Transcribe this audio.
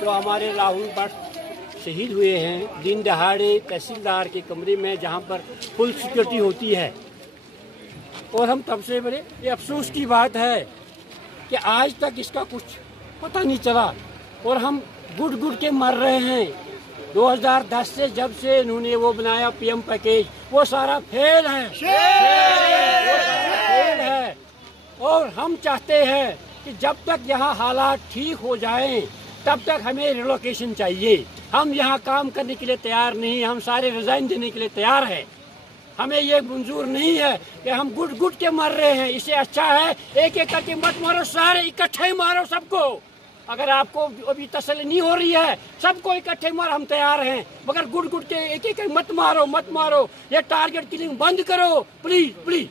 जो हमारे राहुल भट्ट शहीद हुए हैं दिन दहाड़े तहसीलदार के कमरे में, जहां पर फुल सिक्योरिटी होती है। और हम तब से बड़े ये अफसोस की बात है कि आज तक इसका कुछ पता नहीं चला और हम गुट गुट के मर रहे हैं। 2010 से जब से इन्होंने वो बनाया पीएम पैकेज, वो सारा फेल है, फेल है। और हम चाहते हैं कि जब तक यहाँ हालात ठीक हो जाएं तब तक हमें रिलोकेशन चाहिए। हम यहाँ काम करने के लिए तैयार नहीं, हम सारे रिजाइन देने के लिए तैयार हैं। हमें ये मंजूर नहीं है कि हम गुट गुट के मर रहे हैं। इससे अच्छा है एक एक करके मत मारो, सारे इकट्ठे मारो सबको। अगर आपको अभी तसल्ली नहीं हो रही है, सबको इकट्ठे मारो, हम तैयार हैं, मगर गुट गुट के एक एक मत मारो, मत मारो। ये टारगेट किलिंग बंद करो प्लीज प्लीज।